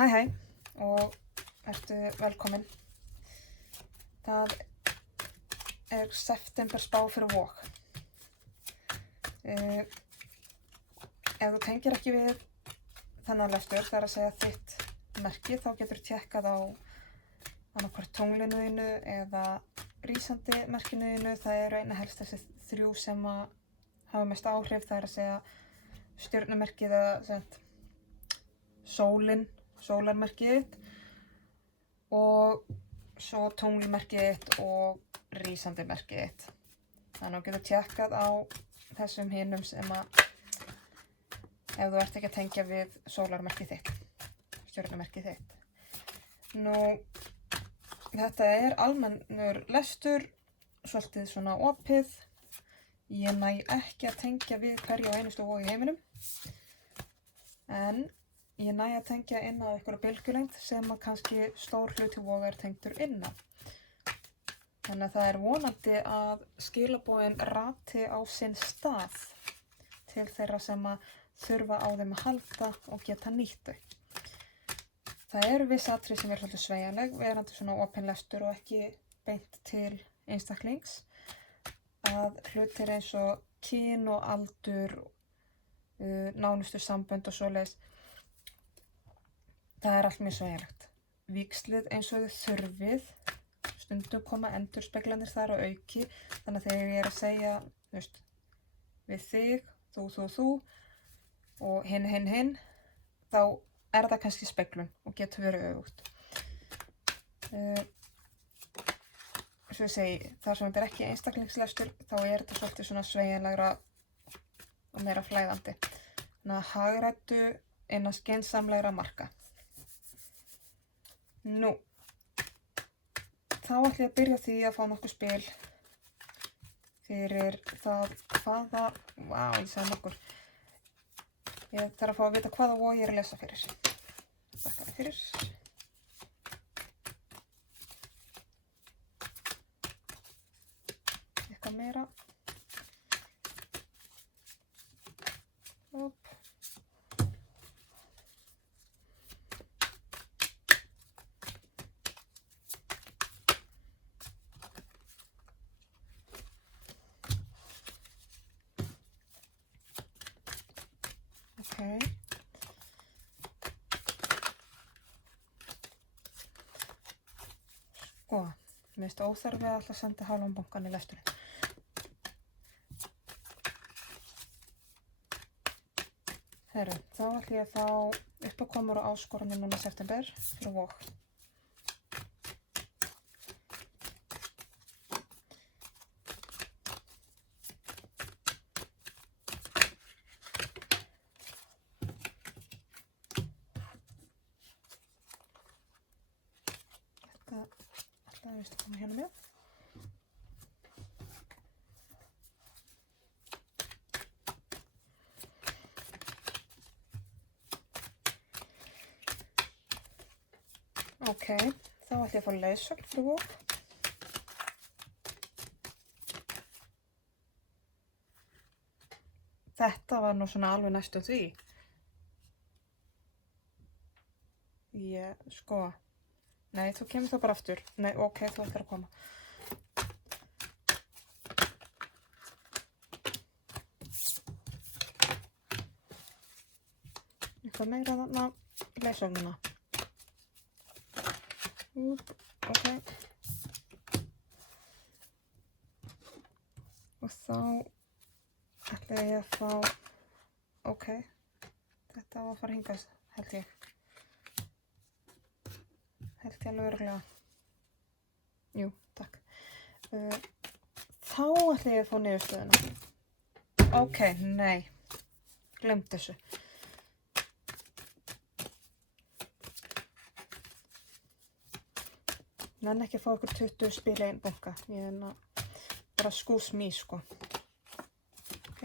Hæ og ertu velkomin. Það september spá fyrir Vog. Ef þú tengir ekki við þennan lestur, það að segja þitt merki, þá getur tjekkað á annarkvort tunglinu þínu eða rísandi merkinu þínu. Það eru einna helst þessi 3 sem að hafa mest áhrif, það að segja stjörnumerkið eða sólin, sólarmerkið þitt og svo tunglmerkið þitt og rísandi merkið þitt. Þannig að þú getur tjekkað á þessum hinum sem að ef þú ert ekki að tengja við sólarmerkið þitt, stjörnumerkið þitt. Nú, þetta almennur lestur, svolítið svona opið. Ég næ ekki að tengja við hverju og einustu Vog í heiminum, en ég næ að tengja inn á einhverja bylgjulengd sem að kannski stór hluti Voga tengdur inn á. Þannig að það vonandi að skilaboðin rati á sinn stað til þeirra sem að þurfa á þeim að halda og geta nýtt þau. Það eru viss atriði sem svolítið sveigjanleg, verandi svona opin lestur og ekki beint til einstaklings, að hlutir eins og kyn og aldur, nánustu sambönd og svoleiðis, það allt mjög sveigjanlegt. Víxlið eins og þið þurfið, stundum koma endurspeglanir þar á auki, þannig að þegar ég að segja, við þig, þú og hinn, þá það kannski speglun og getur verið öfugt. Svo ég segi, þar sem þetta ekki einstaklingslestur, þá þetta svolítið svona sveigjanlegra og meira flæðandi. Þannig að hagræddu innan skynsamlegra marka. Nú, þá ætla ég að byrja því að fá nokkuð spil fyrir það ég sagði nokkur. Ég þarf að fá að vita hvaða Vog ég að lesa fyrir. Þakka þér fyrir. Eitthvað meira. Upp. Okay. Sko, mér finnst óþarfi að alltaf senda hálfan bunkan í lesturinn. Herru, þá ætla ég að fá uppákomur og áskoranir núna í september fyrir Vog. Þetta ætla ég að koma hérna með. Ok, þá ætla ég að fá leiðsögn fyrir Vog. Þetta var nú svona alveg næstum því. Nei, þú kemur þá bara aftur. Nei, ok, þú ætlar að koma. Eitthvað meira þarna í leiðsögnina. Ok. Og þá ætla ég að fá, ok, þetta á að fara hingað, held ég. Held ég alveg örugglega. Jú, takk. Þá ætla ég að fá niðurstöðuna. Ok, nei, gleymd þessu. Nenni ekki að fá ykkur 20 spil í einn bunka. Ég bara skús mý, sko. Ok.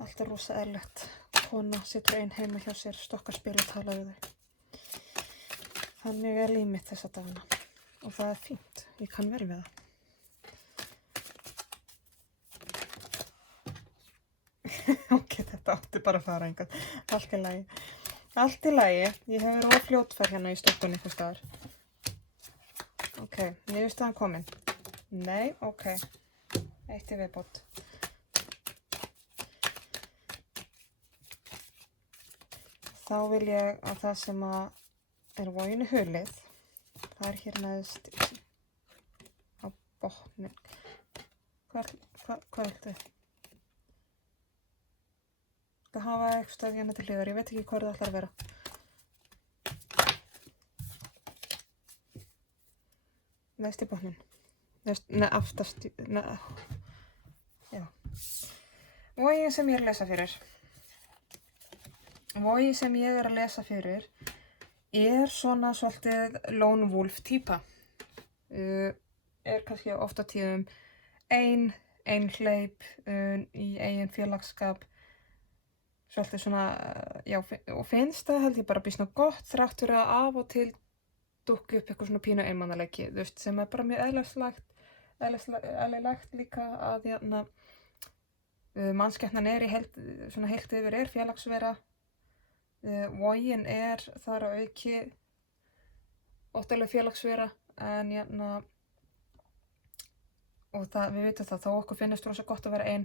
Allt rosa eðlilegt. Kona situr ein heima hjá sér, stokkar spil og tala við þau. Þannig líf mitt þessa dagana. Og það fínt. Ég kann vel við það. Ok, þetta átti bara að fara einhvern. Allt í lagi. Allt í lagi. Ég hef verið of fljótfær hérna í stúkunni einhvers staðar. Ok, niðurstaðan komin. Nei, ok. Eitt í viðbót. Þá vil ég að það sem að er Voginu hulið, það er hér neðst á botnin. Hvað viltu? Það hafa eitthvað stöð hérna til hliðar, ég veit ekki hvað það ætlar að vera. Neðst í botnin. Aftast, já. Vogi sem ég er að lesa fyrir. Vogi sem ég er að lesa fyrir er svona svolítið lone wolf típa. Er kannski oft á tíðum einhleyp í eigin félagsskap. Svolítið svona, já, og finnst það held ég bara býsna gott þrátt fyrir að af og til dúkki upp eitthvað svona pínu einmanaleiki, þú veist, sem er bara mjög eðlilegt líka að mannskepnan er svona heilt yfir er félagsvera. Vogin er þar að auki óttalega félagsvera en og það, við vitum það, þó okkur finnst rosa gott að vera ein,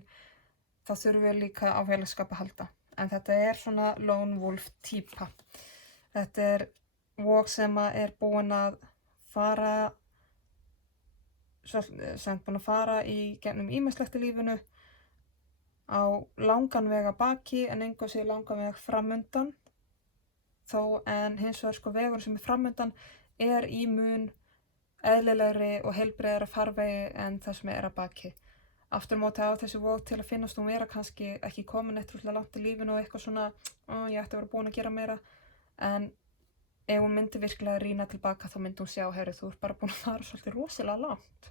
þá þurfum við líka á félagsskap að halda. En þetta er svona lone wolf típa. Þetta er Vog sem er búin að fara, sem búin að fara í gegnum ýmislegt í lífinu á langan veg að baki en engu sér langan veg framundan. Þó en hins vegar sko vegur sem er framundan er í mun eðlilegri og heilbrigðari farvegi en það sem er að baki. Aftur á móti á þessi Vog til að finnast hún vera kannski ekki komin eitt rúslega langt í lífinu og eitthvað svona, ég ætti að vera búin að gera meira. En ef hún myndi virkilega rýna tilbaka þá myndi hún sjá, heyrðu, þú ert bara búin að fara svolítið rosalega langt.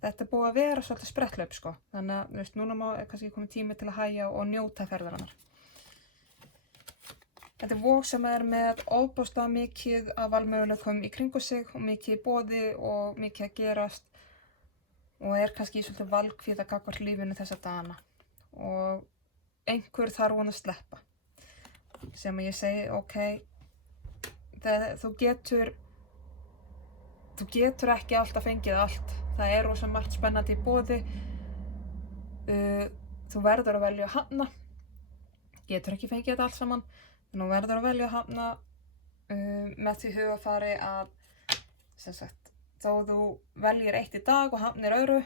Þetta er búið að vera svolítið spretthlaup sko. Þannig að núna er kannski komið tími til að hægja og njóta ferðarinnar. Þetta er Vog sem er með ofboðslega mikið af valmöguleikum í kringu sig og mikið í boði og mikið að gerast. Og er kannski svolítið valkvíða gagnvart lífinu þessa dagana. Og einhver þarf hún að sleppa. Sem ég segi, ok, þú getur ekki alltaf fengið allt. Það er rosa margt spennandi í boði. Þú verður að velja að hafna. Getur ekki fengið þetta allt saman. Þú verður að velja að hafna með því hugafari að, sem sagt, þó þú veljir eitt í dag og hafnir öðru,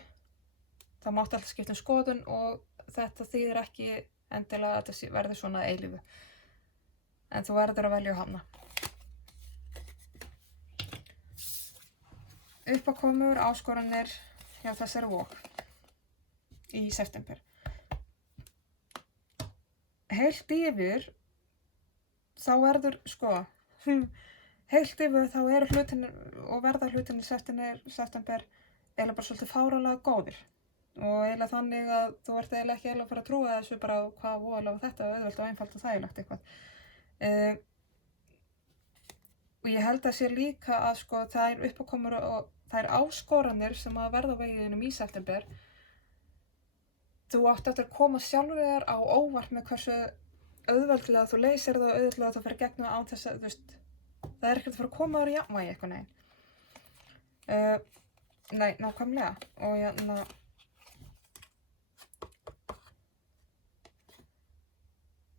þá máttu alltaf skipta um skoðun og þetta þýðir ekki endilega að þetta verði svona að eilífu. En þú verður að velja að hafna. Uppákomur, áskoranir hjá þessari Vog í september. Heilt yfir, þá verður, sko, heilt yfir þá eru hlutinir og verða hlutinir september eiginlega bara svolítið fáránlega góðir. Og eiginlega þannig að þú ert eiginlega ekki eiginlega að fara að trúa þessu bara hvað voðalega þetta er auðvelt og einfalt og þægilegt eitthvað. Og ég held að sé líka að sko það er uppákomur og það er áskoranir sem að verða á veginum í september. Þú átt eftir að koma sjálfur þér á óvart með hversu auðveldlega þú leysir það og auðveldlega þú fer gegnum á þess að, þú veist, það er ekkert að fara að koma þér í jafnvægi eitthvað neginn. Nei, nákvæmlega.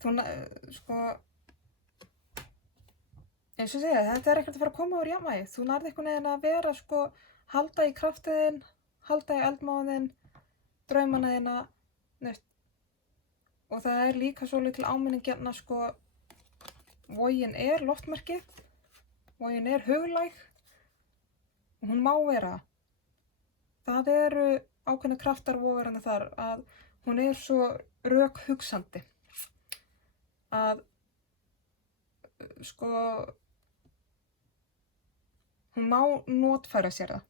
Og sko, eins og segja, þetta er ekkert að fara að koma þér í jafnvægi. Þú nærð eitthvað neginn að vera, sko, halda í kraftiðinn, halda í eldmáðinn, draumana þína, veist. Og það er líka svo lítil áminning hérna, sko, Vogin er loftmerki, Vogin er huglæg og hún má vera. Það eru ákveðna kraftar Vogarana þar að hún er svo rökhugsandi að, sko, hún má notfæra sér það.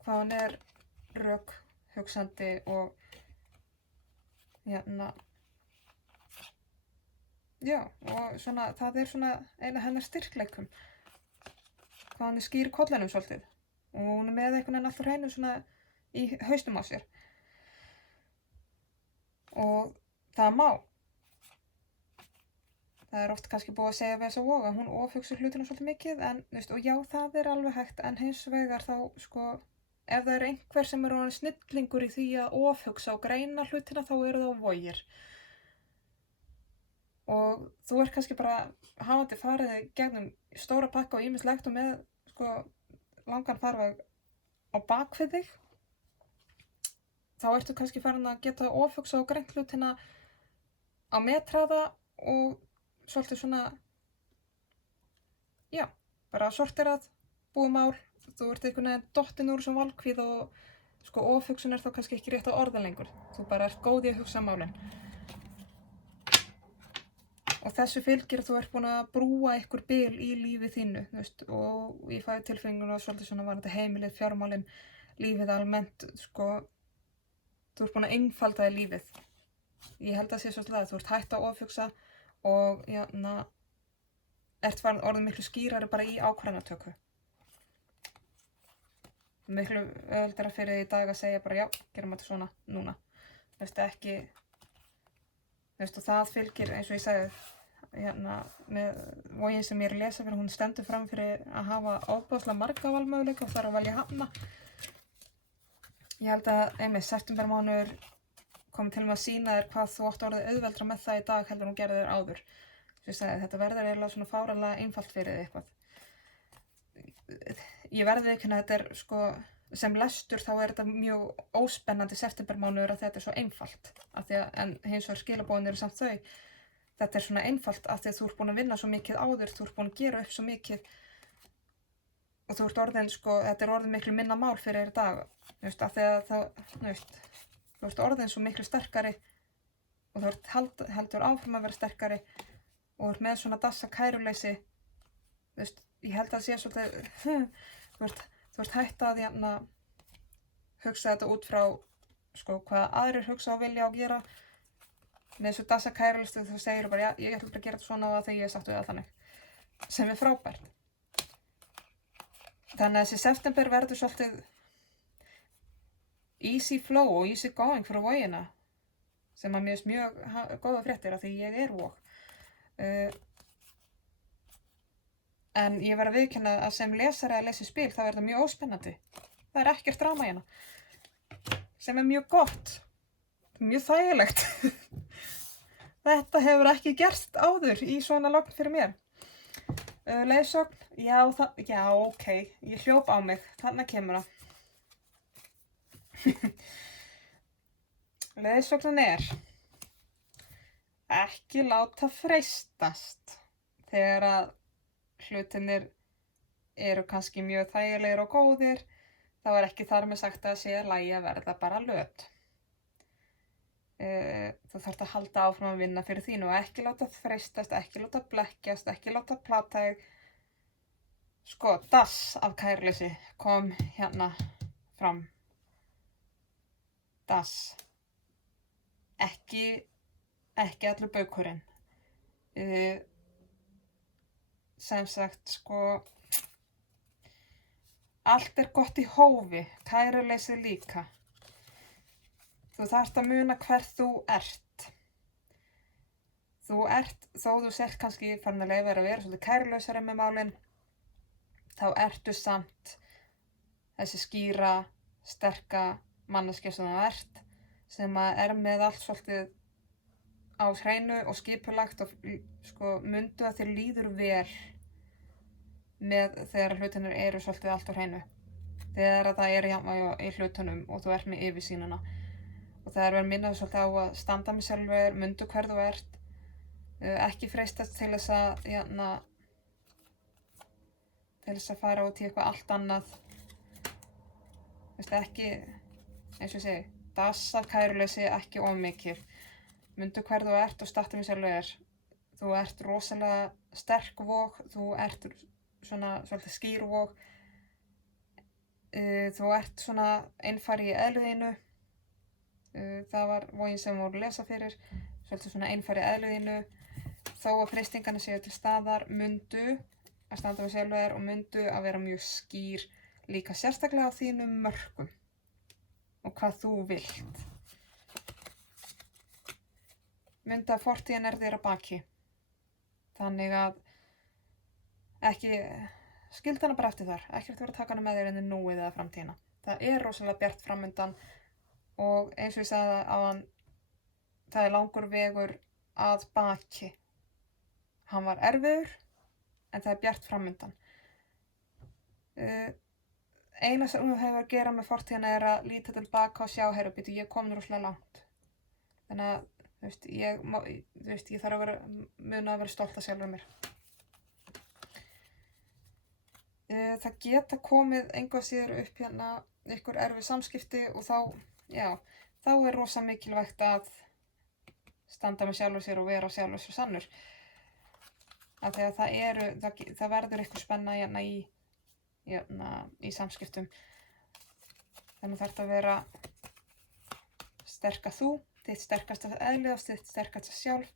Hvað hún er rökhugsandi og já, og svona, það er svona eina hennar styrkleikum. Hvað hann er skýr í kollinum svolítið. Og hún er með einhvern veginn alltaf hreinu svona í hausnum á sér. og það má. Það oft kannski búið að segja við þessa Voga, hún ofhugsar hlutina svolítið mikið, en, og já, það alveg hægt, en hins vegar þá, ef það einhver sem orðinn snillingur í því að ofhugsa og greina hlutina, þá það Vogir. Og þú kannski bara hafandi farið gegnum stóra pakka og ýmislegt og með, langan farveg á bakvið þig, þá ertu kannski farin að geta ofhugsa og greint hlutina á metraða og svolítið svona, já, bara sorterað, búið mál, þú einhvern veginn dottin úr sem valkvíð og ofhugsun þá kannski ekki rétt að orða lengur. Þú bara góð í að hugsa málin. Og þessu fylgir að þú búin að brúa ykkur bil í lífi þínu, og ég fæði tilfinninguna svolítið svona varandi heimilið, fjármálin, lífið almennt, þú búin að einfalda í lífið. Ég held að sé svolítið að þú hætt að ofhugsa og farin orðið miklu skýrari bara í ákvarðanatöku. Miklu auðveldara fyrir í dag að segja bara já, gerum þetta svona núna. Ekki, og það fylgir, eins og ég sagði, með Vogin sem ég að lesa fyrir, hún stendur fram fyrir að hafa ofboðslega marga valmöguleika og þarf að velja hafna. Ég held að septembermánuður komið til með að sýna þér hvað þú átt orðið auðveldra með það í dag heldur hún gerði þér áður. Svo ég sagði, þetta verður eiginlega svona fáralega einfalt fyrir þig eitthvað. Ég verði ekki að þetta sem lestur þá þetta mjög óspennandi septembermánuður að þetta svo einfalt. En hins vegar skilaboðin eru samt þau. Þetta svona einfalt af því að þú búin að vinna svo mikið áður, þú búin að gera upp svo mikið og þú orðin, þetta orðin miklu minna mál fyrir þér í dag. Af því að þú orðin svo miklu sterkari og þú heldur áfram að vera sterkari og með svona dassa kæruleysi. Ég held að það sé svolítið, þú hætt að hugsa þetta út frá hvað aðrir hugsa og vilja og gera. Með þessu dassa kæruleysi þú segir bara, já, ég ætla bara að gera þetta svona og þegar ég sagt við það þannig. Sem frábært. Þannig að þessi september verður svolítið easy flow og easy going fyrir Vogina sem að mér mjög góða fréttir af því ég Vog. En ég verð að viðurkenna að sem lesari að lesa spil þá það mjög óspennandi. Það ekkert drama hérna. Sem mjög gott. Mjög þægilegt. Þetta hefur ekki gerst áður í svona logn fyrir mér. Leiðsögn, já, ok, ég hljóp á mig, þarna kemur það. Leiðsögnin ekki láta freistast þegar að hlutinir eru kannski mjög þægilegir og góðir, þá ekki þar með sagt að sé að lagi að verða bara löt. Þú þarft að halda áfram að vinna fyrir þínu og ekki láta freistast, ekki láta blekkjast, ekki láta plata þig. Dass af kæruleysi kom hérna fram. Dass. Ekki allur baukurinn. Sem sagt, allt gott í hófi, kæruleysi líka. Þú þarft að muna hver þú ert. Þú þó þú sért kannski farin að leyfa þér að vera svolítið kærulausari með málin, þá ertu samt þessi skýra, sterka manneskja sem þú ert, sem að með allt svolítið á hreinu og skipulagt og mundu að þér líður vel með þegar hlutinir eru svolítið allt á hreinu. Þegar það jafnvægi í hlutunum og þú ert með yfirsýnina. Og það verið minnaðu svolítið á að standa með sjálfur, mundu hver þú ert, ekki freistast til þess að fara út í eitthvað allt annað. Ekki, eins og ég segi, dassa kæruleysi ekki of mikið. Mundu hver þú ert og starta með sjálfur. Þú ert rosalega sterk Vog, þú ert svona svolítið skýr Vog. Þú ert svona einfari í eðluðinu. Það var Vogin sem voru að lesa fyrir, svolítið svona einfari í eðluðinu. Þó að freistingarnir séu til staðar, mundu að standa með sjálfur og mundu að vera mjög skýr líka sérstaklega á þínum mörkum og hvað þú vilt. mynda að fortíðin þér að baki. Þannig að ekki skildu hana bara eftir þar, ekkert vera að taka hana með þér inn í núið eða framtíðina. Það rosalega bjart framundan og eins og ég sagði áðan, það langur vegur að baki. Hann var erfiður, en það bjart framundan. Eina sem þú hefur að gera með fortíðina að líta tilbaka og sjá, ég er komin rosalega langt. Þannig að, ég þarf að muna að vera stolt af sjálfur mér. Það geta komið engu að síður upp hérna ykkur erfið samskipti og þá rosa mikilvægt að standa með sjálfur sér og vera sjálfur sér sannur. Af því að það verður ykkur spenna hérna í samskiptum. Þannig þarf að vera sterka þú, þitt sterkasta eðlið og þitt sterkasta sjálf,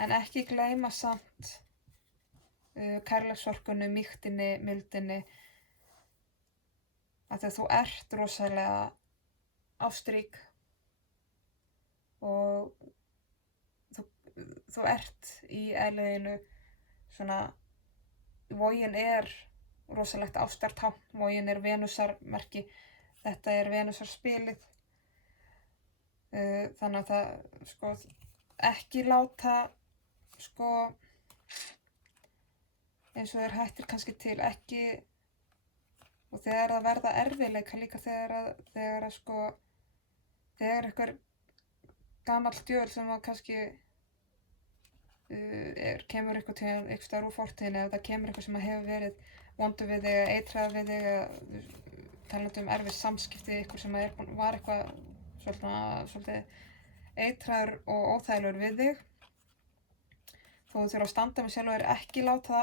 en ekki gleyma samt kærleiksorkunni, mýktinni, mildinni, af því að þú rosalega ástrík og þú í eðliðinu svona, vogin rosalegt ástartákn, vogin Venusarmerki, þetta Venusarspilið, þannig að það ekki láta eins og hættir kannski til, ekki, og þegar það verða erfiðleika líka þegar einhver gamall djöl sem kannski kemur eitthvað til einhvers staðar úr fortíðinni, ef það kemur eitthvað sem hefur verið vondur við þig, eitrað við þig, talandi erfið samskipti, eitthvað sem var eitthvað svolítið eitraður og óþægilegur við þig, þó þú þurfa að standa með sjálfur ekki láta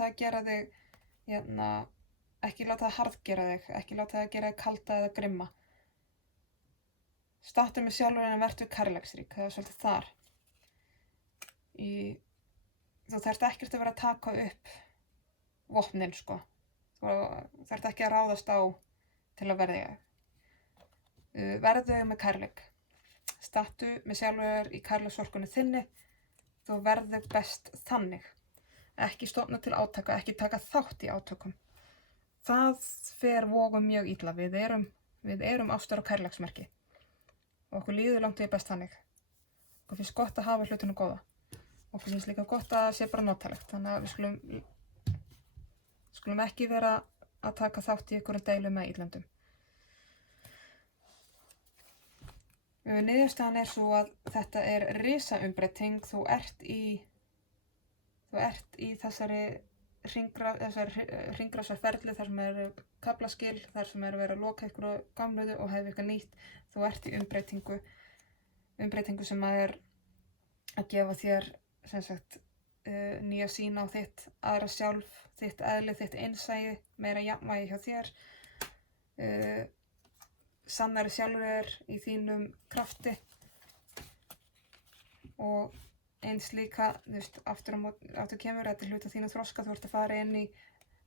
það gera þig, ekki láta það harðgera þig, ekki láta það gera þig kalda eða grimma. Stattu með sjálfur en vertu kærleiksrík, það svolítið þar. Þú þarft ekkert að vera að taka upp vopnin, Þú þarft ekki að ráðast á til að verða þig. Verðu með kærleik. Stattu með sjálfur í kærleiksorkunni þinni, þú verður best þannig. Ekki stofna til átaka, ekki taka þátt í átökum. Það fer vogum mjög illa. Við erum ástar og kærleiksmerki. Og okkur líður langt við best þannig. Okkur finnst gott að hafa hlutinu góða. Okkur finnst líka gott að sé bara notalegt. Þannig að við skulum ekki vera að taka þátt í einhverjum deilum með illendum. Niðurstaðan svo að þetta risaumbreyting, þú ert í þessari hringrásarferli þar sem kaflaskil, þar sem verið að loka einhverju gamluðu og hefur eitthvað nýtt. Þú ert í umbreytingu sem að gefa þér nýja sýn á þitt aðra sjálf, þitt eðli, þitt innsæi, meira jafnvægi hjá þér. Sannari sjálfur í þínum krafti og eins líka, aftur kemur þetta hluta þínu þroska, þú ert að fara inn í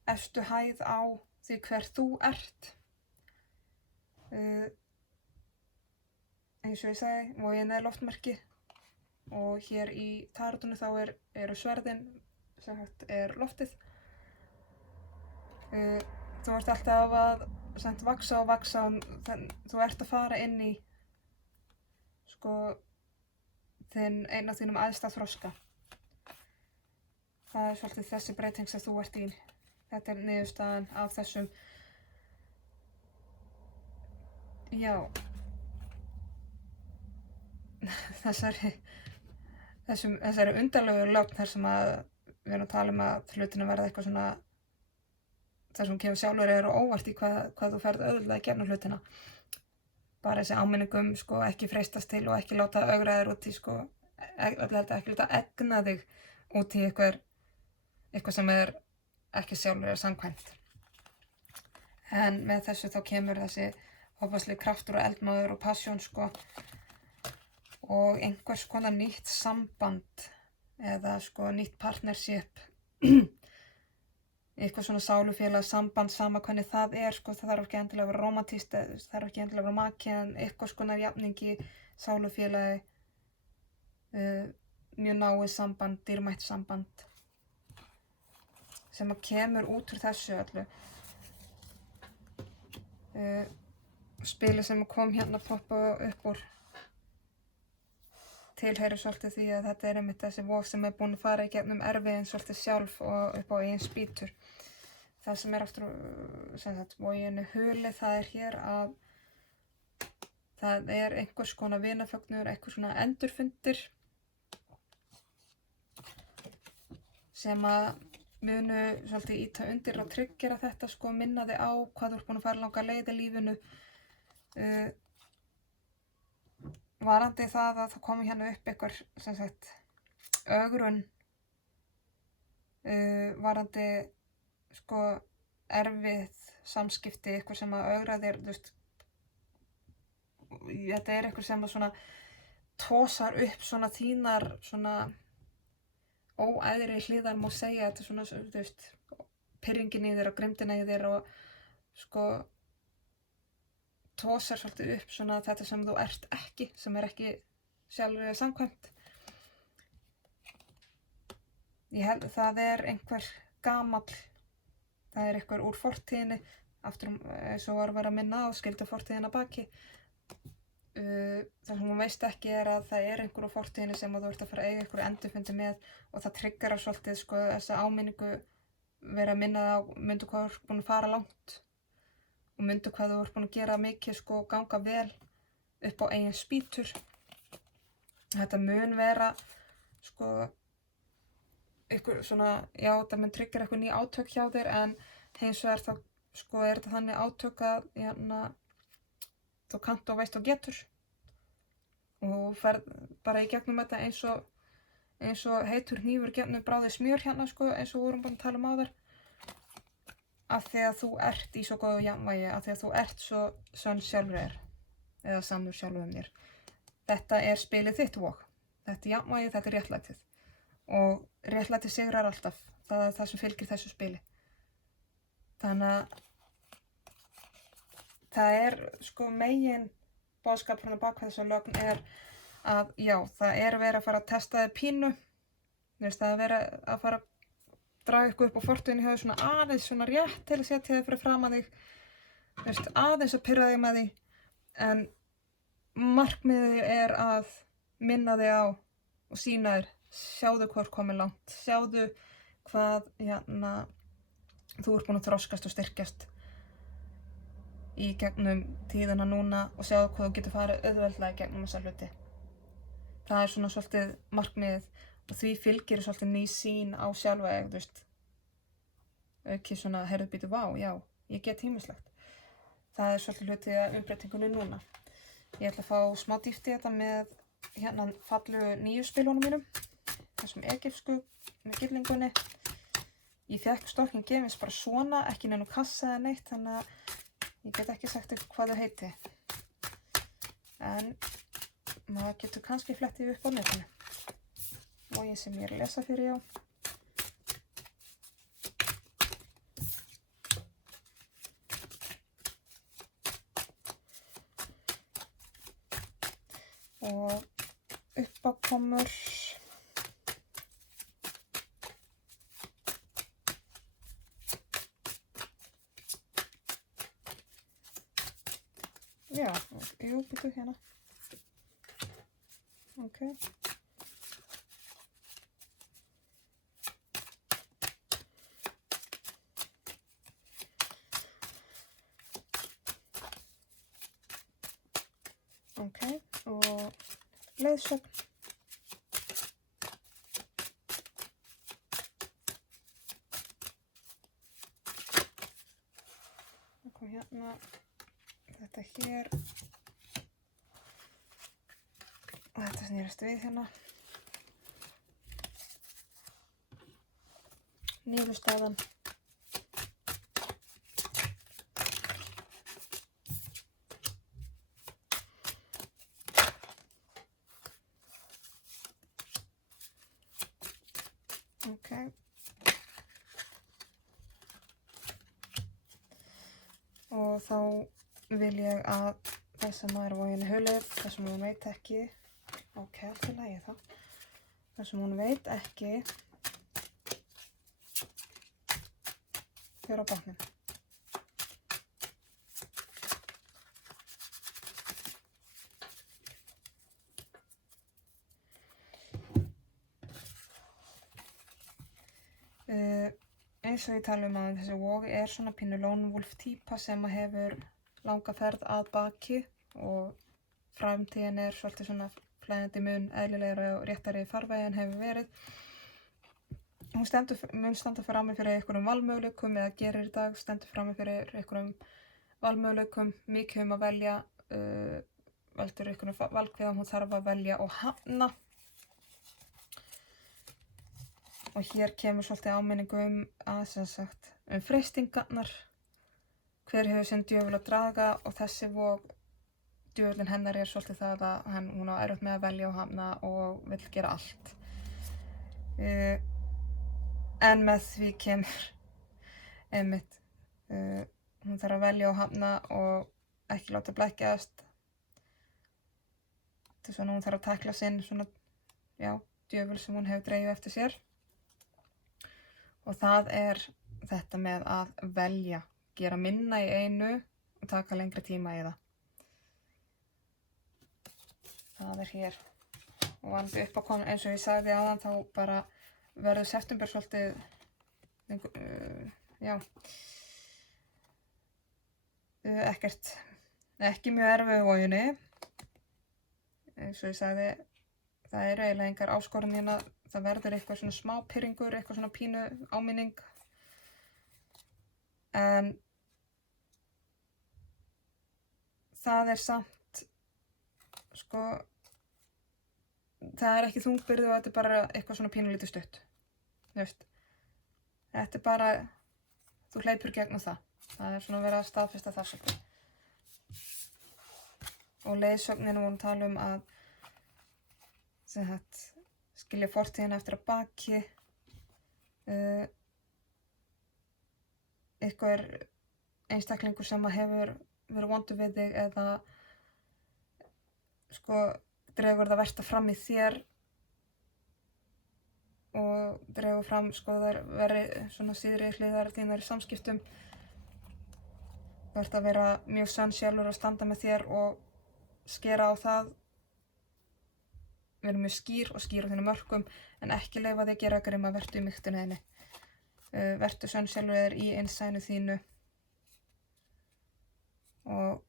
efstu hæð á því hver þú ert. Eins og ég sagði, vogin loftmerki og hér í tarotunni þá eru sverðin, sem sagt loftið. Þú ert alltaf að vaksa og þú ert að fara inn í einn af þínum æðsta þroska. Það svolítið þessi breyting sem þú ert í. Þetta niðurstaðan af þessum þessari undarlegu lögn þar sem að við erum að tala að hlutinu verða eitthvað svona þar sem kemur sjálfur óvart í hvað þú ferð auðvitað í gegnum hlutina. Bara þessi áminningum, ekki freistast til og ekki láta ögra þér út í, ekki láta egna þig út í eitthvað sem ekki sjálfur samkvæmt. En með þessu þá kemur þessi ofboðslegi kraftur og eldmáður og passion, og einhvers konar nýtt samband eða nýtt partnership. Eitthvað svona sálufélag, samband, sama hvernig það það þarf ekki endilega að vera rómantískt, það þarf ekki endilega að vera maki, en eitthvað skonar jafningi, sálufélagi, mjög náið samband, dýrmætt samband sem að kemur út úr þessu öllu. Spilið sem kom hérna poppa upp úr tilheyrir svolítið því að þetta einmitt þessi vog sem búin að fara í gegnum erfiðin svolítið sjálf og upp á eigin spýtur. Það sem aftur, sem sagt, voginu huli, það hér að það einhvers konar vinafögnuður, einhvers svona endurfundir sem að munu svolítið ýta undir og tryggjera þetta, minna þig á hvað þú ert búin að fara langa leið í lífinu. Varandi það að það komi hérna upp einhver, sem sagt, ögrun, varandi, erfið samskipti, einhver sem að ögra þér, þú veist, þetta einhver sem að svona tosar upp svona þínar, svona óæðri hliðar má segja, þetta svona, þú veist, pirringin í þér og grimmdina í þér og, tosar svolítið upp svona þetta sem þú ert ekki, sem ekki sjálfur samkvæmt. Ég held að það einhver gamall, það einhver úr fortíðinni, aftur eins og var að minna á, skildu fortíðina baki. Það sem hún veist ekki að það einhver úr fortíðinni sem þú ert að fara að eiga einhverju endurfundi með og það triggerar svolítið þessa áminningu vera að minna á, myndu hvað þú ert búin að fara langt. Og myndu hvað þú ert búin að gera mikið, ganga vel upp á eigin spýtur. Þetta mun vera, ykkur svona, já, það mun tryggja eitthvað ný átök hjá þér, en hins vegar þá, þetta þannig átök að, þú kannt og veist og getur. Og þú ferð bara í gegnum þetta eins og heitur hnífur gegnum bráðið smjör hérna, eins og vorum búin að tala áður. Af því að þú ert í svo góðu jafnvægi, af því að þú ert svo sönn sjálfur þér, eða sannur sjálfum þér. Þetta spilið þitt vog. Þetta jafnvægi, þetta réttlætið. Og réttlætið sigrar alltaf. Það það sem fylgir þessu spili. Þannig að það megin boðskapurinn á bak þessu lögn að já, það verið að fara að testa þig pínu. Það verið að fara að draga ykkur upp á fortíðinni hjá þig svona aðeins svona rétt til að setja þig fyrir framan þig, aðeins að pirra þig með því, en markmiðið að minna þig á og sýna þér, sjáðu hvað er komið langt, sjáðu hvað þú ert búin að þroskast og styrkjast í gegnum tíðina núna og sjáðu hvað þú getur farið auðveldlega í gegnum þessa hluti. Það svona svolítið markmiðið. Og því fylgir svolítið ný sýn á sjálfa þig, þú veist. Ekki svona, heyrðu býtu, vá, já, ég get ýmislegt. Það svolítið hluti af umbreytingunni núna. Ég ætla að fá smá dýpt í þetta með fallegu nýju spilunum mínum. Þessum egypsku með gyllingunni. Ég fékk stokkinn gefins bara svona, ekki neinu kassa eða neitt, þannig að ég get ekki sagt ykkur hvað þau heiti. En maður getur kannski flettið upp á netinu. Og ég sem ég að lesa fyrir já. Og uppákomur. Já, jú, býtu hérna. Ok. Ok, og leiðsögn. Það kom hérna, þetta hér. Og þetta snýrast við hérna. Niðurstaðan. Ok. Og þá vil ég að þess að maður voginu hulið, þess að maður veit ekki Ok, allt í lagi þá. Þar sem hún veit ekki hver á bátnum. Eins og ég tala að þessi Vogi svona pínu lone wolf típa sem hefur langa ferð að baki og framtíðin svolítið svona flæðandi mun eðlilegri og réttari farvegi en hefur verið. Hún mun standa frammi fyrir einhverjum valmöguleikum eða gerir í dag, stendur frammi fyrir einhverjum valmöguleikum, mikið að velja, veldur einhverjum valkvíðum, hún þarf að velja og hafna. Og hér kemur svolítið áminning um freistingarnar, hver hefur sinn djöful að draga og þessi Vog, djöfulinn hennar svolítið það að hún á erfitt með að velja og hafna og vill gera allt. En með því kemur einmitt, hún þarf að velja og hafna og ekki láta blekkjast. Þetta svona hún þarf að tækla sinn svona, djöful sem hún hefur dregið eftir sér. Og það þetta með að velja, gera minna í einu og taka lengri tíma í það. Það hér. Og vandu upp á konu, eins og ég sagði áðan, þá bara verður september svolítið, ekki mjög erfið Voginni. Eins og ég sagði, það eiginlega engar áskorun hérna. Það verður eitthvað svona smá pirringur, eitthvað svona pínu áminning. En það samt, sko, það ekki þungbyrði og þetta bara eitthvað svona pínu lítið stutt. Þú veist, þetta bara, þú hleypur gegnum það. Það svona verið að staðfesta það svolítið. Og leiðsögnin hún tala að, skilja fortíðina eftir að baki, eitthvað einstaklingur sem hefur verið vondur við þig eða sko dregur það versta fram í þér og dregur fram sko þær verið svona síðri hliðar þínar í samskiptum. Þú ert að vera mjög sönn sjálfur og standa með þér og skera á það. Vera mjög skýr og skýr á þínum mörkum en ekki leyfa þig að gera grima vertu í mýktinu þinni. Vertu sönn sjálfur þér í innsæinu þínu og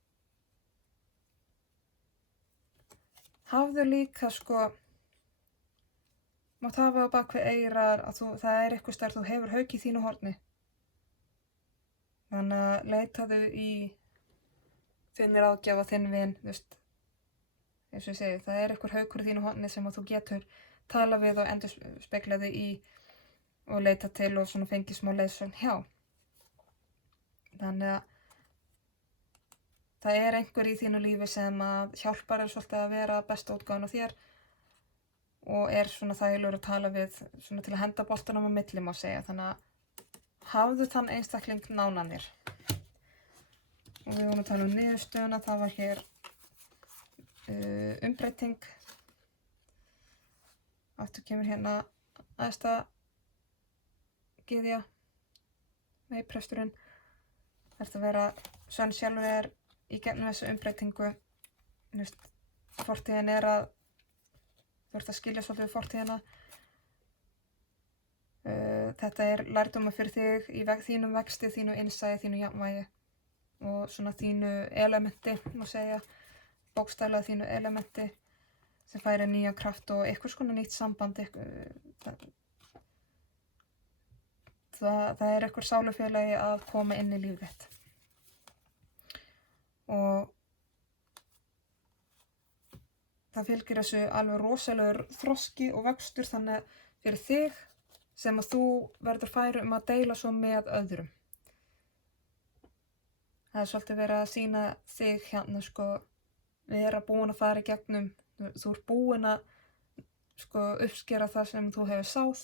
hafðu líka sko mátt hafa á bakvið eyrar að það eitthvað staðar þú hefur hauk í þínu horni. Þannig að leitaðu í þinn ráðgjafa, þinn vin, þú veist. Eins og ég segi, það eitthvað haukur í þínu horni sem að þú getur tala við og endurspegla þig í og leita til og svona fengi smá leiðsögn hjá. Þannig að það einhver í þínu lífi sem að hjálpar svolítið að vera besta útgáfan á þér og svona þægilegur að tala við svona til að henda boltanum á milli má segja. Þannig að hafðu þann einstakling nánan þér. Og við vorum að tala niðurstöðuna, það var hér umbreyting. Aftur kemur hérna æðsta gyðja, presturinn. Það að vera sönn sjálfur þér í gegnum þessu umbreytingu. Fortíðin að þú ert að skilja svolítið við fortíðina. Þetta lærdómur fyrir þig í þínum vexti, þínu innsæi, þínu jafnvægi og svona þínu elementi, má segja. Bókstaflega þínu elementi sem færi nýja kraft og eitthvað svona nýtt samband. Það eitthvað sálufélagi að koma inn í lífið þitt. Og það fylgir þessu alveg rosalegur þroski og vöxtur þannig fyrir þig sem að þú verður færi að deila svo með öðrum. Það svolítið verið að sýna þig hérna sko vera búin að fara í gegnum, þú ert búin að sko uppskera það sem þú hefur sáð.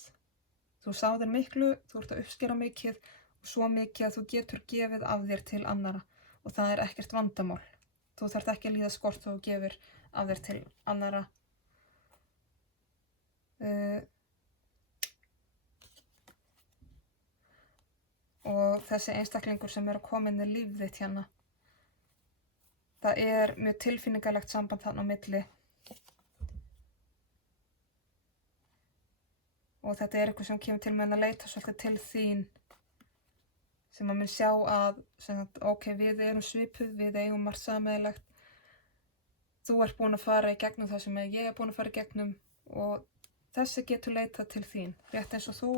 Þú sáðir miklu, þú ert að uppskera mikið og svo mikið að þú getur gefið af þér til annara og það ekkert vandamál. Þú þarft ekki að líða skort þú gefir af þér til annara Og þessi einstaklingur sem er að koma inn í líf þitt hérna, það er mjög tilfinningalegt samband þarna á milli. Og þetta er eitthvað sem kemur til með að leita svolítið til þín, sem að mun sjá að, ok, við erum svipuð, við eigum margt sameiginlegt. Þú ert búin að fara í gegnum það sem ég er búin að fara í gegnum og þessi getur leitað til þín. Rétt eins og þú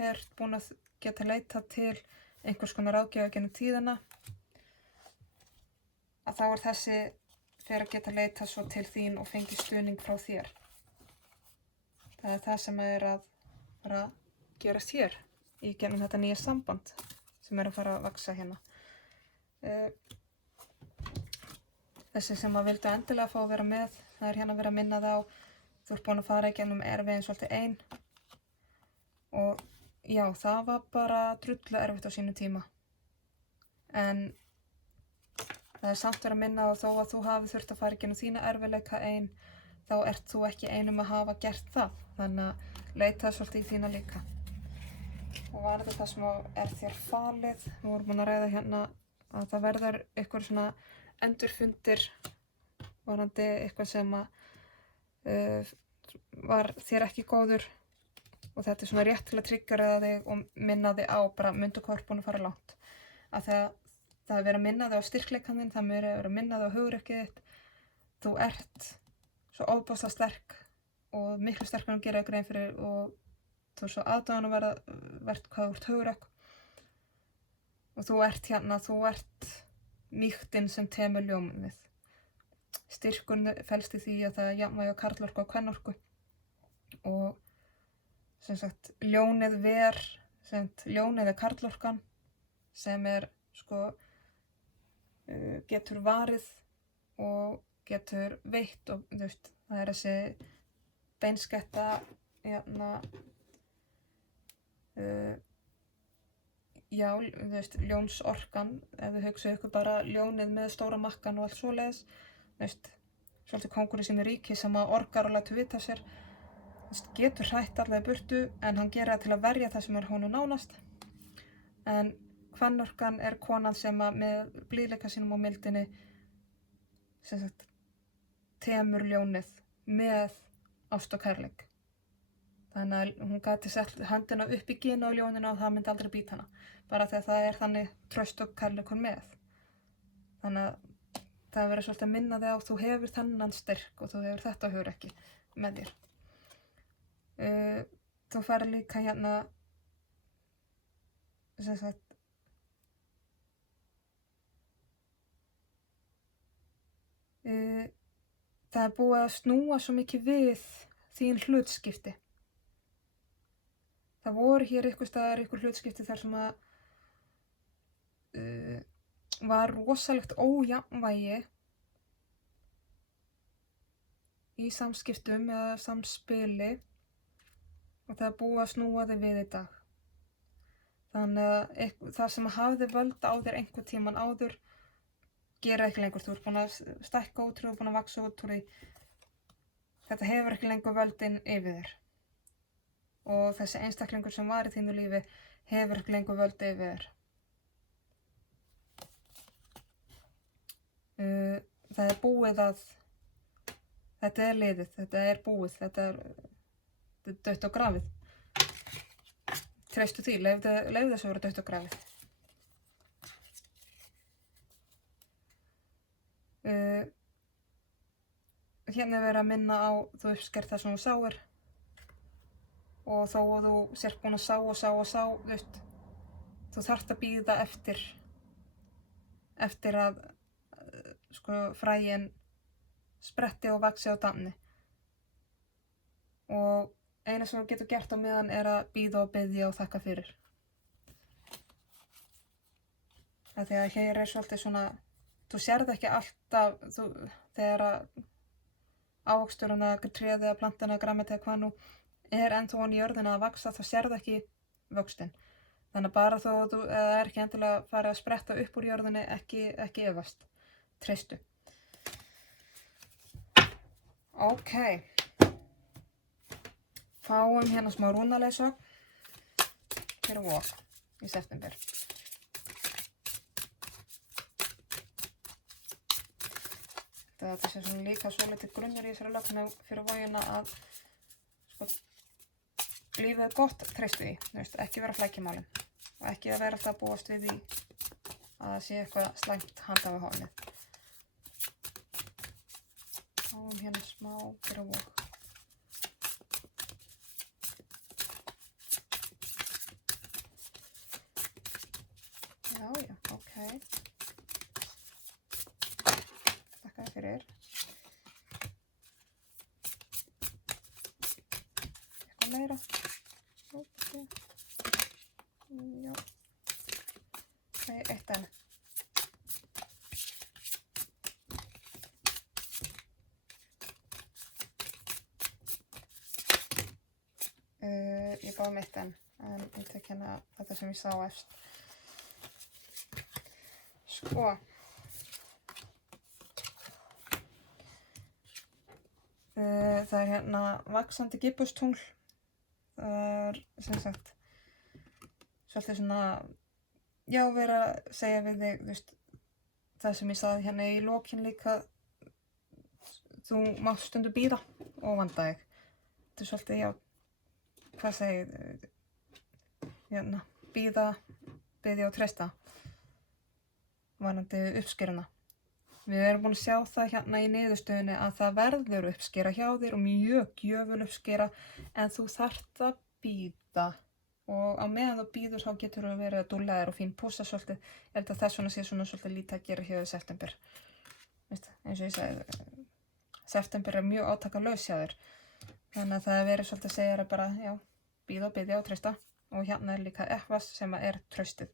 ert búin að geta leitað til einhvers konar ráðgjafa gennum tíðina, að þá er þessi fyrir að geta leitað svo til þín og fengi stuðning frá þér. Það er það sem er að fara að gerast hér í gegnum þetta nýja samband sem er að fara að vaxa hérna. Þessi sem að vildu endilega fá að vera með, það er hérna að vera að minna þá, þú ert búin að fara í gegnum erfiðin svolítið ein og já, það var bara drullu erfitt á sínu tíma. En það er samt verið að minna og þó að þú hafi þurft að fara í gegnum þína erfiðleika ein, þá ert þú ekki einum að hafa gert það. Þannig að leita svolítið í þína líka. Og var þetta það sem er þér falið. Við vorum búin að ræða hérna að það verður eitthvað svona endurfundir varandi eitthvað sem að var þér ekki góður. Og þetta er svona rétt til að tryggjara þig og minna þig á bara myndu hvort búin að fara langt. Af því að það er verið að minna þig á styrkleikann þinn, það er verið að minna þig á hugrekkið þitt. Þú ert svo ofboðslega sterk og miklu sterkar en gera þig grein fyrir og þú er svo aðdáunarvert hvað þú ert hugrekk. Og þú ert hérna, þú ert mýktinn sem temur ljómið. Styrkurinn felst í því að það er jafnvægi á karlorku og kvennorku. Og sem sagt, ljónið ljónið er karlorkan sem er getur varið og getur veitt og þú veist, það er þessi beinsketta já, þú veist, ljónsorkan, ef þið hugsið ykkur bara ljónið með stóra makkan og allt svoleiðis, þú veist, svolítið kóngurinn sem er ríki sem að orgar og lætur vita sér, getur hrætt alveg í burtu en hann gerir það til að verja það sem er honum nánast. En kvennorkan er konan sem að með blíðleika sínum á mildinni sem sagt temur ljónið með ást og kærleik. Þannig að hún gæti sett höndina upp í ginu á ljóninu og það myndi aldrei býta hana. Bara því að það er þannig traust og kærleikur með. Þannig að það verður svolítið að minna þig á þú hefur þennan styrk og þú hefur þetta hugrekki með þér. Þú færð líka hérna sem sagt það er búið að snúa svo mikið við þín hlutskipti. Það voru hér einhvers staðar einhver hlutskipti þar sem að var rosalegt ójafnvægi í samskiptum eða samspili og það er búið að snúa þig við í dag. Þannig að það sem hafði völd á þér einhvern tíman áður gera ekki lengur. Þú ert búin að stækka út úr, þú ert búin að vaxa út úr því. Þetta hefur ekki lengur völdin yfir þér. Og þessi einstaklingur sem var í þínu lífi hefur ekki lengur völd yfir þér. Það er búið að þetta er liðið, þetta er búið, þetta er dött og grafið. Treystu því, leyfðu þessu að vera dött og grafið. Hérna er verið að minna á þú uppskert það sem þú sáir og þó að þú sért búin að sá, þú veist, þú þarft að bíða eftir að fræin spretti og vaxi á damni. Og eina sem þú getur gert á meðan er að bíða og biðja og þakka fyrir. Það því að hér er svolítið svona, þú sérð ekki alltaf, þegar að ávöxturinn eða tréð eða plantan eða grænmeti eða hvað nú er ennþá ofan í jörðina að vaxa, þá sérð ekki vöxtinn. Þannig að bara þó að það er ekki endilega farið að spretta upp úr jörðinni, ekki efast. Treystu. Ok. fáum hérna smá rúnaleiðsögn fyrir Vog í september. Þetta sé svona líka svolítið grunnur í þessari lögn fyrir Vogina að sko, lífið er gott, treystu því, ekki vera flækjumálin og ekki að vera alltaf að búast við því að það sé eitthvað slæmt handa við hofnið. Fáum hérna smá fyrir Vog. Já, ok. Þakka fyrir. Eitthvað meira. Okay. Já. Ok, eitt enn. Ég báði eitt enn, en ég tek hérna þetta sem ég sá efst. Sko. Það er hérna vaxandi gibbustungl. Það er sem sagt svolítið svona, já, vera að segja við þig, það sem ég sagði hérna í lokin líka, þú mátt stundum bíða og vanda þig. Þetta er svolítið, já, hvað segir, hérna, bíða, biðja og treysta, varðandi uppskeruna. Við erum búin að sjá það hérna í niðurstöðunni að það verður uppskera hjá þér og mjög gjöful uppskera, en þú þarft að bíða og á meðan þú bíður þá getur þú verið að dúlla þér og fín pússa svolítið. Ég held að þess vegna sé svona svolítið lítið að gera hjá þér í september. Eins og ég sagði, september er mjög átakalaus hjá þér. Þannig að það er verið svolítið að segja þér bara, já, bíða og biðja og treysta. Og hérna er líka F-vas sem er traustið.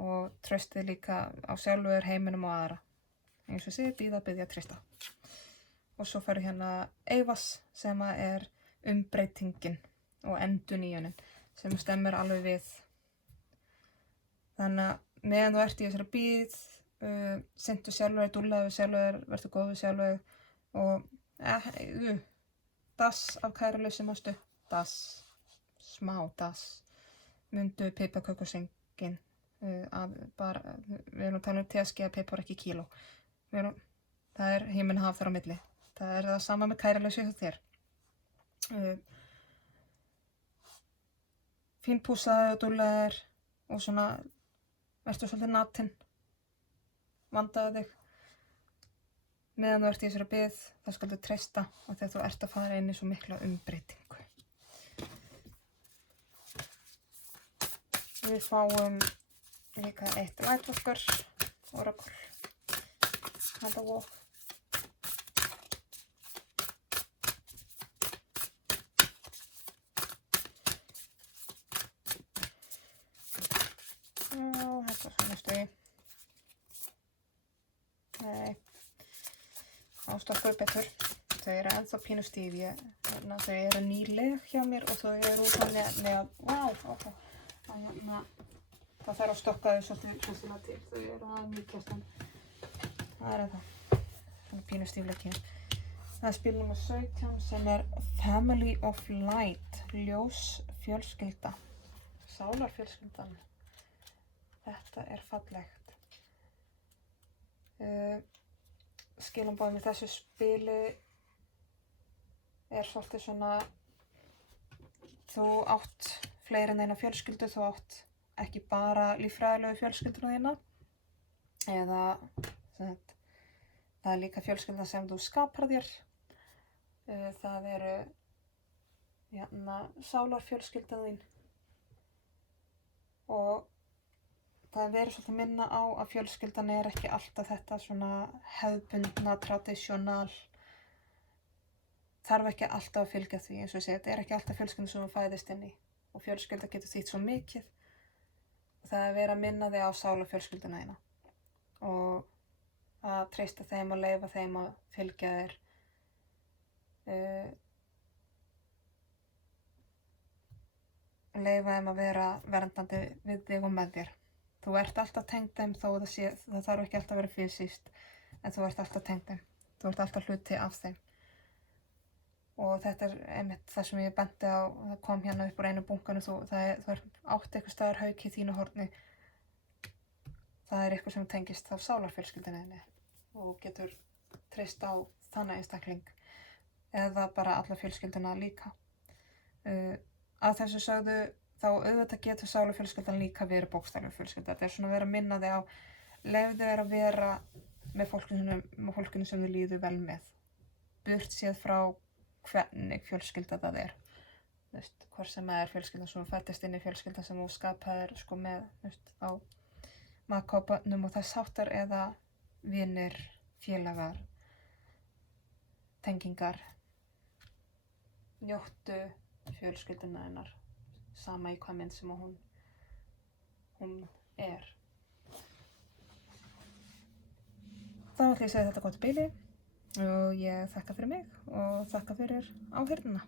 Og traustið líka á sjálfur, heiminum og aðra. Eins og segir, bíða, biðja, treysta. Og svo færðu hérna E-vas sem er umbreytingin og endurnýjunin sem stemmir alveg við. Þannig að meðan þú ert í þessari bíð, sinntu sjálfur, dúllaðu sjálfur, vertu góð við sjálfur og dass af kæruleysi mástu. Dass, smá dass. Mundu piparkökusengin. Við erum að tala um teski að pipar ekki kíló. Það er himinn haf þar á milli. Það er það sama með kæruleysi hjá þér. Fín pússaði og dúllaðir og svona vertu svolítið natinn, vandaði þig. Meðan þú ert í þessari bið þá skaldu treysta og þegar þú ert að fara inn í svo mikla umbreytingu. Við fáum líka eitt Lightworker Oracle handa Vog. Þetta er svona stuði. Nei. Ástokkuð betur. Þau eru ennþá pínu stíf. Þau eru nýleg hjá mér og þau eru út þannig að, ok. Það þarf að stokka þau svolítið til. Þau eru að mýkjast en það er það. Svona pínu stífleiki. Það er spil nr. 17 sem er Family of Light. Ljós fjölskylda. Sálarfjölskyldan. Þetta er fallegt. Skilaboðið með þessu spili er svolítið svona þú átt fleiri en eina fjölskyldu, þú átt ekki bara líffræðilegu fjölskylduna þína eða það er líka fjölskylda sem þú skapar þér. Það eru sálarfjölskyldan þín og það er verið svolítið minna á að fjölskyldan er ekki alltaf þetta svona hefðbundna, tradisjonal. Þarf ekki alltaf að fylgja því, eins og ég segi, þetta er ekki alltaf fjölskyldan sem þú fæðist inn í. Og fjölskylda getur þýtt svo mikið. Og það er verið að minna þig á sálarfjölskylduna þína. Og að treysta þeim og leyfa þeim að fylgja þér. Leyfa þeim að vera verndandi við þig og með þér. Þú ert alltaf tengd þeim þó það þarf ekki alltaf að vera fysiskt, en þú ert alltaf tengd þeim. Þú ert alltaf hluti af þeim. og þetta einmitt það sem ég benti á, það kom hérna upp úr einu bunkanum, þú er átt eitthvað staðar hauk í þínu horni, það eitthvað sem tengist þá sálarfjölskyldunni og getur treyst á þannig einstakling eða bara alla fjölskylduna líka. Að þessu sögðu þá auðvitað getur sálarfjölskyldan líka verið bókstafleg fjölskylda. Þetta svona að vera að minna þig á, leyfðu þér að vera með fólkinu sem þið líður vel með. Burt séð frá hvernig fjölskylda það hvort sem það fjölskylda sem þú fæddist inn í, fjölskylda sem þú skapaðir með á maka og börnum og þess háttar, eða vinir, félagar, tengingar. Njóttu fjölskylduna hennar, sama í hvað mynd sem hún er. Þá ætla ég að segja þetta gott í bili og ég þakka fyrir mig og þakka fyrir áheyrnina.